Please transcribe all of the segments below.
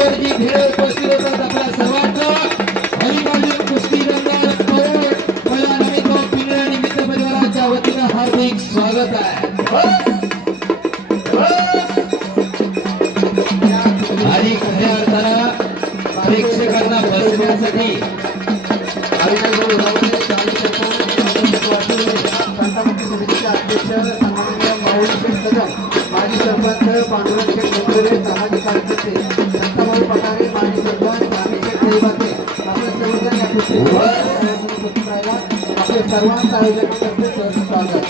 जी भेळ उपस्थित होतात आपल्या सर्वांचं हरिमार्जन कुस्ती रंगार पौर मला निमित्त पिंगळा निमित्त परिवाराच्या वतीनं हार्दिक स्वागत आहे आणि खऱ्या अर्थानं प्रेक्षकांना बसण्यासाठी माजी सरपंच पांडुरंग शेठ मंत्रे सामाजिक कार्यकर्ते दत्ताभाऊ पठारे माजी सरपंच रामेशेठ देवाते आपल्या सर्वजण या कुस्तीला आपले सर्वांचं आयोजकांतर्फे सहर्ष स्वागत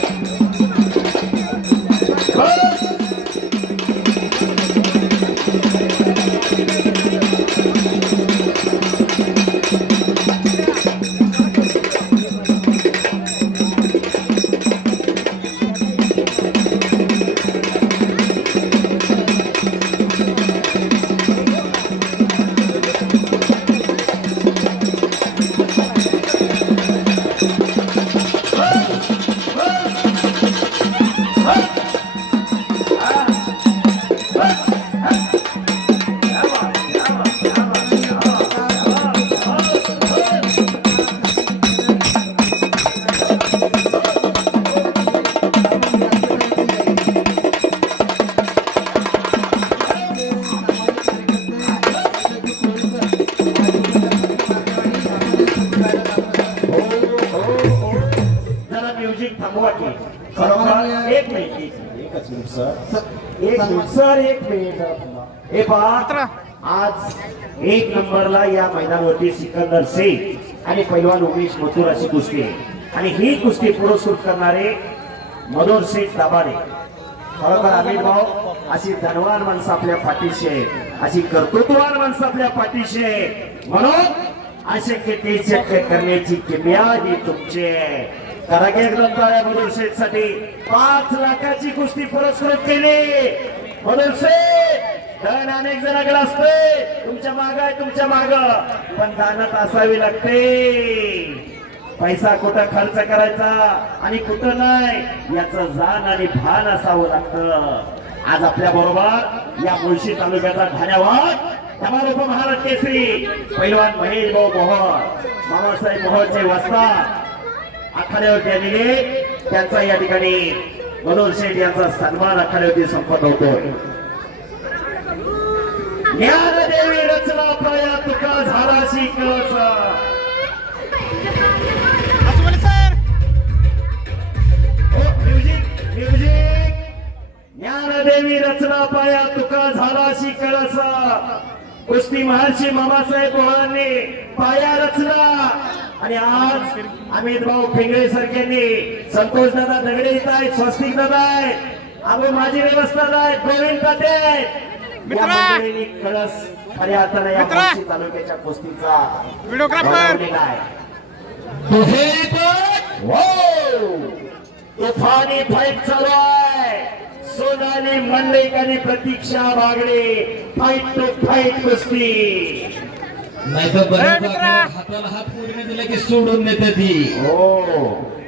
आज एक नंबरला या मैदानावरती सिकंदर शेख आणि पैलवान उमेश मथुर अशी कुस्ती आहे आणि ही कुस्ती पुरस्कृत करणारे मनोहर शेठ दाभाडे. खरोखर अमित भाऊ अशी धनवान माणसं आपल्या पाठीशी आहे, अशी कर्तृत्ववान माणसं आपल्या पाठीशी आहे, म्हणून अशक्य ते शक्य करण्याची किमया ही तुमची आहे. करागे ग्रंथालय मनोहर शेठ साठी 5 लाखाची कुस्ती पुरस्कृत केली. मनोहर शेठ धन अनेक जणांकडे असते, तुमच्या माग आहे, तुमच्या माग पण दानत असावी लागते. पैसा कुठं खर्च करायचा आणि कुठं नाही याचं जाण आणि भान असावं लागतं. आज आपल्या बरोबर या मुळशी तालुक्याचा ठाण्यावर धमाल उपमहाराष्ट्र केसरी पैलवान महेश भाऊ मोहोळ मामासाहेब मोहोळचे वस्ताद आखाड्यावरती आलेले, त्यांचा या ठिकाणी मनोहर शेठ यांचा सन्मान आखाड्यावरती संपन्न होतोय. ज्ञानदेवी रचना पाया तुका झालाशी कळसा. ज्ञानदेवी रचना पाया तुका झालाशी कळसा. कुस्ती महर्षी मामासाहेब मोहोळांनी पाया रचला आणि आज अमित भाऊ पिंगळे सारख्यांनी, संतोष दादा दगडे इथं आहेत, स्वस्तिक दादा आहेत, अबो माझी व्यवस्था आहे, प्रवीण ताते आहेत. कळस खऱ्या अर्थाने या मुळशी तालुक्याच्या कुस्तीचा व्हिडिओग्राफर तुफानी फाईट चालू आहे. सोनाली मंडलिक आणि प्रतीक्षा बागडे फाईट टू फाईट कुस्ती. नाही तर हाताला हात पूर्ण दिला की सोडून देते ती. हो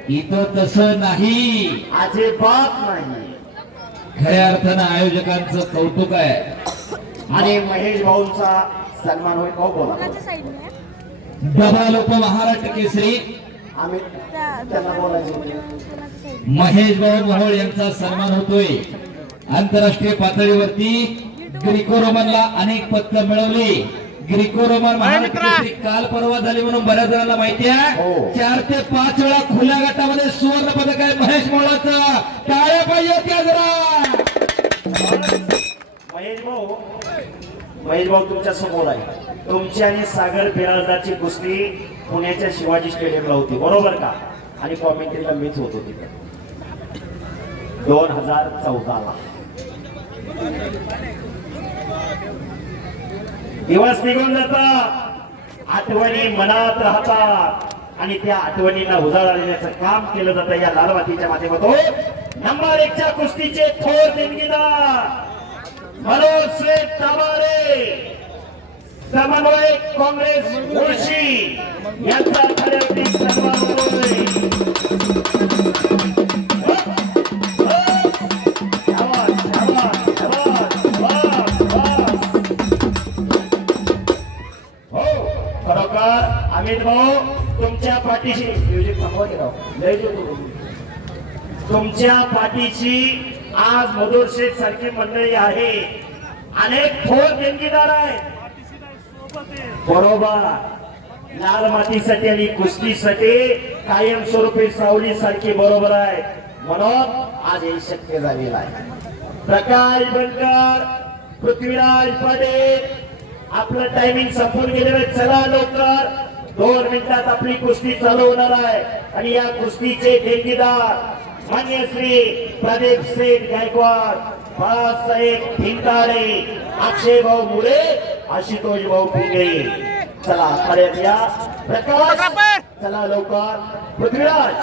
इथं तसं नाही, अजिबात नाही. खऱ्या अर्थानं आयोजकांचं कौतुक आहे आणि महेश भाऊंचा सन्मान होईल. भाऊ बोला. धमाल उपमहाराष्ट्र केसरी आम्ही त्यांना बोलायचं. महेश भाऊ मोहोळ यांचा सन्मान होतोय. आंतरराष्ट्रीय पातळीवरती ग्रीको रोमनला अनेक पदक मिळवली. ग्रीको रोमन महाराष्ट्र केसरी काल परवा झाली म्हणून बऱ्याच जणांना माहिती आहे. 4 ते 5 वेळा खुल्या गटामध्ये सुवर्ण पदक आहे महेश मोहोळाचं. टाळ्या पाहिजे त्या जरा. महेश भाऊ तुमच्या समोर आहे. तुमची आणि सागर बिराजदारची कुस्ती पुण्याच्या शिवाजी स्टेडियमला होती, बरोबर का? आणि कॉमेंट्रीला मीच होतो तिथे 2014ला. दिवस निघून जातात, आठवणी मनात राहतात आणि त्या आठवणींना उजाळा देण्याचं काम केलं जातं या लालवातीच्या माध्यमातून. नंबर 1च्या कुस्तीचे थोर देणगीदार मनोहर शेठ दाभाडे, समन्वय काँग्रेस मुळशी यांचा खऱ्यावरती सन्मान होतोय. अमित भाऊ तुमच्या पाठीशी म्युझिक थांबवा की राव. लय जोर बोलू. तुमच्या पाठीशी आज मधुर शेठ सारखी मंडळी आहे. अनेक थोर देणगीदार आहे. बरोबर. लाल मातीसाठी आणि कुस्तीसाठी कायमस्वरूपी सावली सारखी बरोबर आहे. म्हणून आज हे शक्य झालेलं आहे. प्रकाश बनकर, पृथ्वीराज पाटील, आपलं टायमिंग संपून गेलेलं आहे. चला लवकर, 2 मिनिटात आपली कुस्ती चालू होणार आहे. आणि या कुस्तीचे देणगीदार मान्य श्री प्रदीप सेठ गायकवाड, बाळासाहेब भिंताडे, अक्षय भाऊ मुळे, आशुतोष भाऊ पिंगे. चला खऱ्यात या. प्रकाश चला लवकर. पृथ्वीराज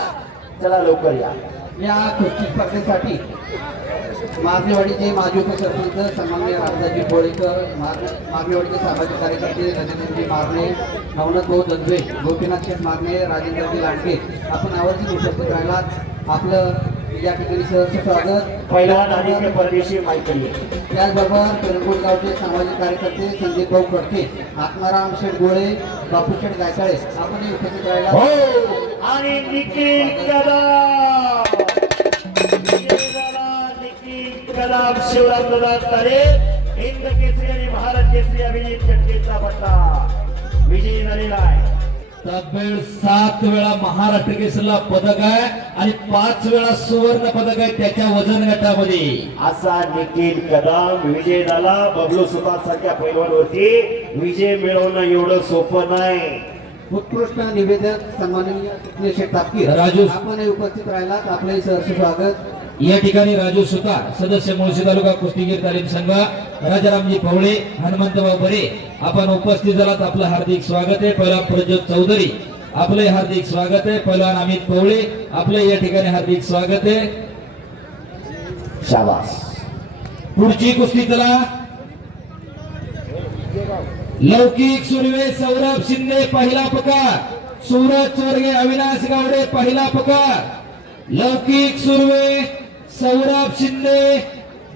चला लवकर या. या कुस्ती स्पर्धेसाठी मागणेवाडीचे माजी उपसरपंच सन्माननीय रामदासजी कोळेकर, मागणेवाडीचे सामाजिक कार्यकर्ते रजनीजी मारणे, नवनाथ भाऊ दंदवे, गोपीनाथ शेठ मारणे, राजेंद्रजी लांडगे, आपण यावरती उपस्थित राहिलात. आपलं या ठिकाणी सहर्ष स्वागत. पहिलवान आदित्य परदेशी माहिती. त्याचबरोबर पेरंगोट गावचे सामाजिक कार्यकर्ते संदीप भाऊ कडके, आत्माराम शेठ गोळे, बापू शेठ गायकाळे, आपणही उपस्थित राहिला. हो आणि निखिल कदम, निखिल कदम, शिवराम दादा तारे, हिंद केसरी आणि महाराज केसरी अभिजित चटकेचा पट्टा विजयी झालेला आहे. तब्बल 7 वेळा महाराष्ट्र केसरीला पदक आहे आणि 5 वेळा सुवर्ण पदक आहे त्याच्या वजन गटामध्ये. असा निखिल कदम विजय झाला. बबलू सुतार सारख्या पैलवानवरती विजय मिळवणं एवढं सोपं नाही. उत्कृष्ट निवेदक सन्माननीय सुनील शेठ तापकीर, राजू. आपणही उपस्थित राहिलात. आपलंही सहर्ष स्वागत. या ठिकाणी राजू सुतार, सदस्य मुळशी तालुका कुस्तीगीर तालीम संघ, राजारामजी पवळे, हनुमंतभाऊ बरे, आपण उपस्थित झालात. आपलं हार्दिक स्वागत आहे. पहिला प्रज्योत चौधरी, आपले हार्दिक स्वागत आहे. पहिलवान अमित पवळे, आपले या ठिकाणी हार्दिक स्वागत आहे. शाबास. पुढची कुस्ती चला. लौकिक सुर्वे, सौरभ शिंदे पहिला पुकार, सूरज चोरगे, अविनाश गावडे पहिला पुकार. लौकिक सुर्वे, सौरभ शिंदे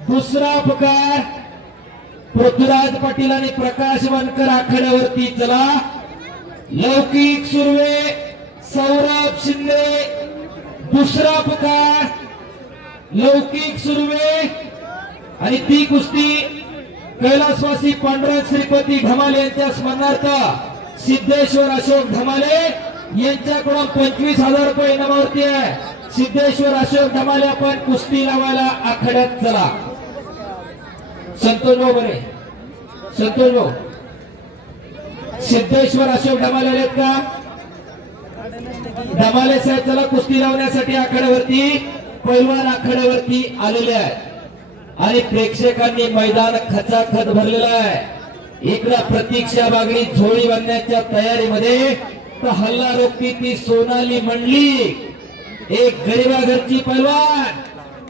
दुसरा पुकार. पृथ्वीराज पाटील आणि प्रकाश बनकर आखाड्यावरती चला. लौकिक सुर्वे, सौरभ शिंदे दुसरा पुकार. लौकिक सुर्वे आणि ती कुस्ती कैलासवासी पांडुरंग श्रीपती ढमाले यांच्या स्मरणार्थ सिद्धेश्वर अशोक ढमाले यांच्याकडून 25,000 रुपये इनामावरती आहे. सिद्धेश्वर अशोक ढमाले, आपण कुस्ती लावायला आखाड्यात चला. संतोष भाऊ बरे, संतोष भाऊ, सिद्धेश्वर अशोक ढमाले आलेत का? ढमाले साहेब चला कुस्ती लावण्यासाठी आखाड्यावरती, पैलवान आखाड्यावरती आलेले आहेत. आणि प्रेक्षकांनी मैदान खचाखच भरलेलं आहे. इकडे प्रतीक्षा बागडी झोळी बांधण्याच्या तयारीमध्ये, तर हल्ला रोखती ती सोनाली मंडली, एक गरीबा घरची पैलवान.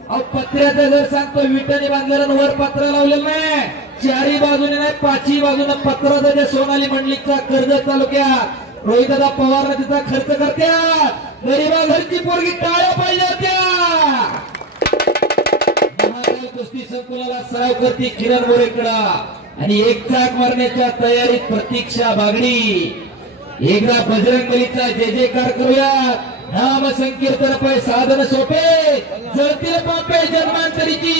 अहो पत्र्याचं घर सांगतो, विटाने बांधलेलं वर पत्र लावलेलं नाही, चारी बाजूने नाही 5ही बाजूने पत्राचा त्या सोनाली मंडलीचा कर्जत तालुक्यात रोहितदादा पवार तिचा खर्च करत्यात. गरीबा घरची पोरगी टाळ्या पाहिजे होत्या. कुस्ती संकुलाला सराव करते किरण बोरेकडा आणि एक चाक मारण्याच्या तयारीत प्रतीक्षा बागडी. एकदा बजरंग बलीचा जय जयकार करूया. नाम संकीर्तन पै साधन सोपे, जळतील पापे जन्मांतरीची.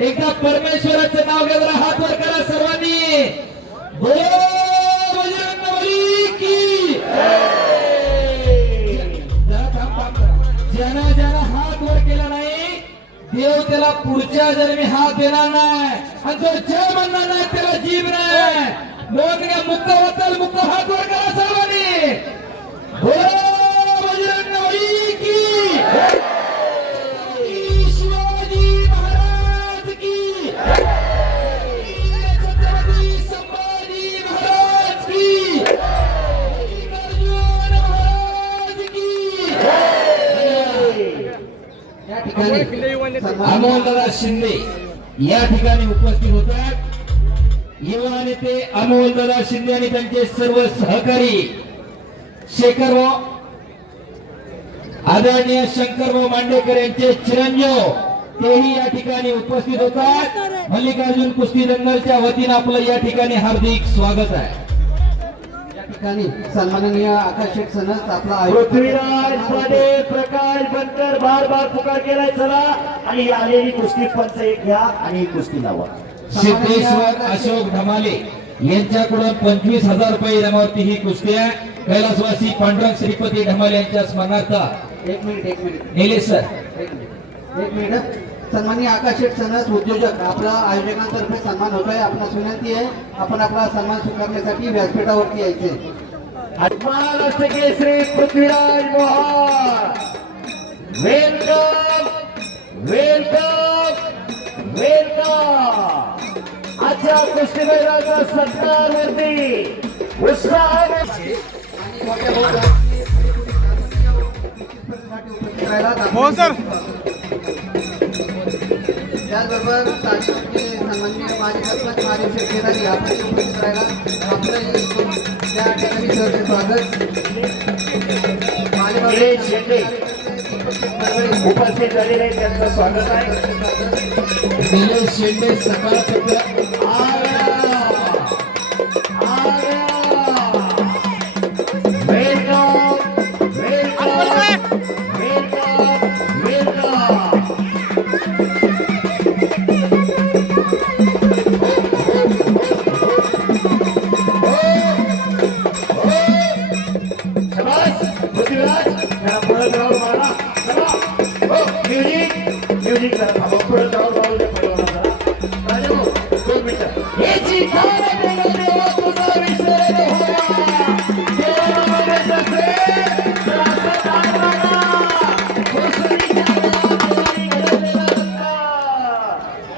एकदा परमेश्वराचं नाव घ्या, जरा हात वर करा सर्वांनी. बोलो बजरंग बली की जरा थांब थांब करा. ज्याला ज्याला हात वर केला नाही, देव त्याला पुढच्या जन्मी हात देणार नाही. आणि जर जय म्हणणार नाही, त्याला जीव नाही. मोजण्या मुक्त होतल, मुक्त हात वर करा सर्वांनी. बजरंग बली की, शिवाजी महाराज की, छत्रपती संभाजी महाराज की, अर्जुन महाराज की. या ठिकाणी अमोलदादा शिंदे या ठिकाणी उपस्थित होतात. युवा नेते अमोलदादा शिंदे आणि त्यांचे सर्व सहकारी, शेखरभाऊ, आदरणीय शंकरभाऊ मांडेकर यांचे चिरंजीव, तेही या ठिकाणी उपस्थित होतात. मल्लिकार्जुन कुस्ती दंगलच्या वतीने आपलं या ठिकाणी हार्दिक स्वागत आहे. ठिकाणी सन्माननीय आकाश शेठ सनस आपला आयोजक पृथ्वीराज पाटे प्रकाश बनकर बार बार पुकार केलाय चला आणि ही आलेली कुस्ती पंच एक घ्या आणि ही कुस्ती लावा. सिद्धेश्वर अशोक धमाले यांच्याकडून 25,000 रुपये इनामावरती ही कुस्ती आहे. कैलासवासी पांडुरंग श्रीपती धमाले यांच्या स्मरणार्थ एक मिनिट निलेश सर एक मिनिट. सन्माननीय आकाश शेठ सनस उद्योजक आपला आयोजकांतर्फे सन्मान होतोय. आपणास विनंती आहे आपण आपला सन्मान स्वीकारण्यासाठी व्यासपीठावरती यायचे. Maharashtra Kesari Prithviraj Mohan welcome welcome welcome. आजच्या कुस्ती मैदानाचा सत्कार वरती उत्साहाने आणि मोठ्या भाऊ उपस्थित राहिला. हो सर. त्याचबरोबर तालुक्याचे सन्माननीय माजी सरपंच महादेव शेठ केदारी आपण उपस्थित राहिला. आपलं त्या ठिकाणी सहर्ष स्वागत. निलेश शेंडे उपस्थित झालेले त्यांचं स्वागत आहे. निलेश शेंडे सकाळ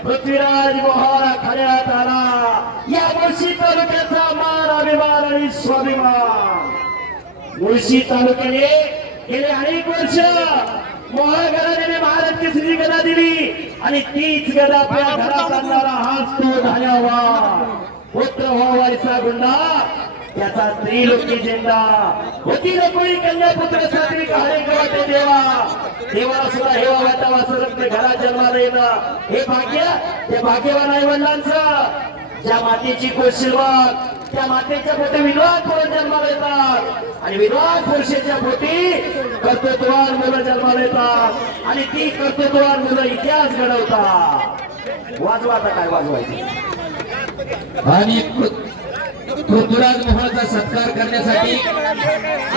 पृथ्वीराज मोहन खऱ्यात आला. या मुळशी तालुक्याचा मान अभिमान आणि स्वाभिमान. मुळशी तालुक्याने गेले अनेक वर्ष मोहन घराण्याने महाराज केसरी गदा दिली आणि तीच गदा आपल्या घरात आणणारा हाच तो धान्यावा पुत्र व्हावायचा गुंडा त्याचा त्रिलोकी झेंडा होती रकुळी कन्या पुत्र सात्विक हरे गवाटे देवा. देवाला सुद्धा हेवा वाटावा सरक्त घरात जन्माला येणं हे भाग्य ते भाग्यवान आई वडिलांचं. ज्या मातेची कोशिलवाग त्या मातेच्या पोटी विद्वान पुरुष जन्माला येतात आणि विद्वान पुरुषाच्या पोटी कर्तृत्ववान मुलं जन्माला येतात आणि ती कर्तृत्ववान मुलं इतिहास घडवतात. वाजवा आता काय वाजवायचं. आणि पृथ्वीराज मोहनचा सत्कार करण्यासाठी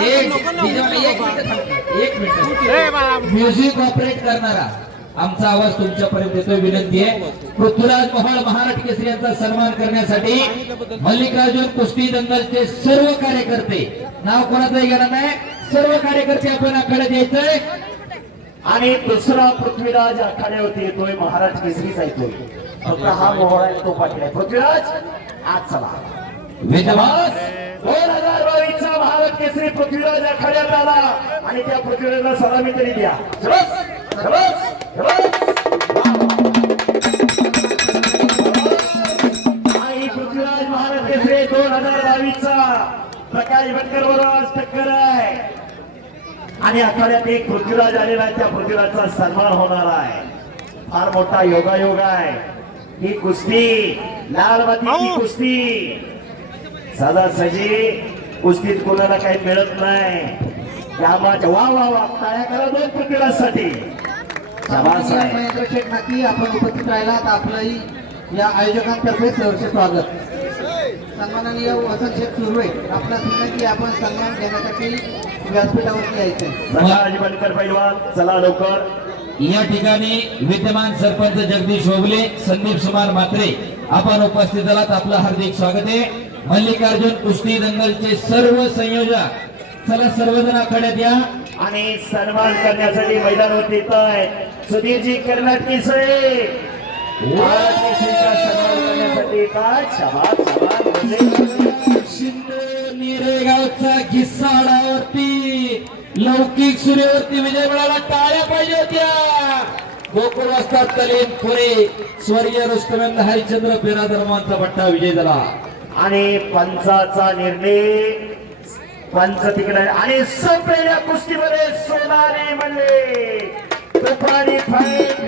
एक मिनिट म्युझिक ऑपरेट करणारा आमचा आवाज तुमच्यापर्यंत येतोय. विनंती आहे पृथ्वीराज मोहन महाराष्ट्र केसरी यांचा सन्मान करण्यासाठी मल्लिकार्जुन कुस्ती दंगलचे सर्व कार्यकर्ते नाव कोणाचंही घेणार नाही सर्व कार्यकर्ते आपण आखाड्यात यायचंय. आणि दुसरा पृथ्वीराज आखाड्यावरती येतोय महाराज केसरीचा येतोय. फक्त हा मोहळा आहे तो पाटील आहे. पृथ्वीराज आज चला विद्यमान 2022 चा महाराज केसरी पृथ्वीराज आखाड्यात आला आणि त्या पृथ्वीराजला सलामी तरी द्या. शबास, शबास, शबास. आणि पृथ्वीराज महाराज केसरी 2022 चा प्रकाश बनकर बरोबर आज टक्कर आहे आणि आखाड्यात एक पृथ्वीराज आलेला आहे. त्या पृथ्वीराजचा सन्मान होणार आहे. फार मोठा योगायोग आहे. ही कुस्ती लाल मातीची कुस्ती सजासजी कुस्तीत कोणाला काही मिळत नाही. त्यामुळे वा वा वा टाळ्या करा दोन पृथ्वीराजसाठी. महेंद्र शेठ नाकी आपण उपस्थित राहिलात. आपलंही या आयोजकांतर्फे सहर्ष स्वागत. सन्माननीय वसंत शेठ सुर्वे आपणास विनंती आपण सन्मान घेण्यासाठी व्यासपीठावरती यायचे. प्रकाश बनकर पैलवान चला लवकर. या ठिकाणी विद्यमान सरपंच जगदीश ओगले संदीप सुमार मात्रे आपण उपस्थित झालात. आपलं हार्दिक स्वागत आहे. मल्लिकार्जुन कुस्ती दंगलचे सर्व संयोजक चला सर्वजण आखाड्यात या आणि सन्मान करण्यासाठी मैदानावरती येत आहेत सुधीरजी कर्नाटकीचे. सन्मान करण्यासाठी काय शाबास शाबास. शिंदे निरेगावचा घिसाडावरती लौकिक सूर्यवरती विजय मिळाला. टाळ्या पाहिजे होत्या. गोकुळ वस्ताद कलीन पुरे स्वर्गीय रुस्तमेंद हरिश्चंद्र बिरादरमांचा पट्टा विजय झाला. आणि पंचाचा निर्णय पंच तिकडे आणि संपलेल्या कुस्तीमध्ये सोनाली म्हणले तुपारी फाईट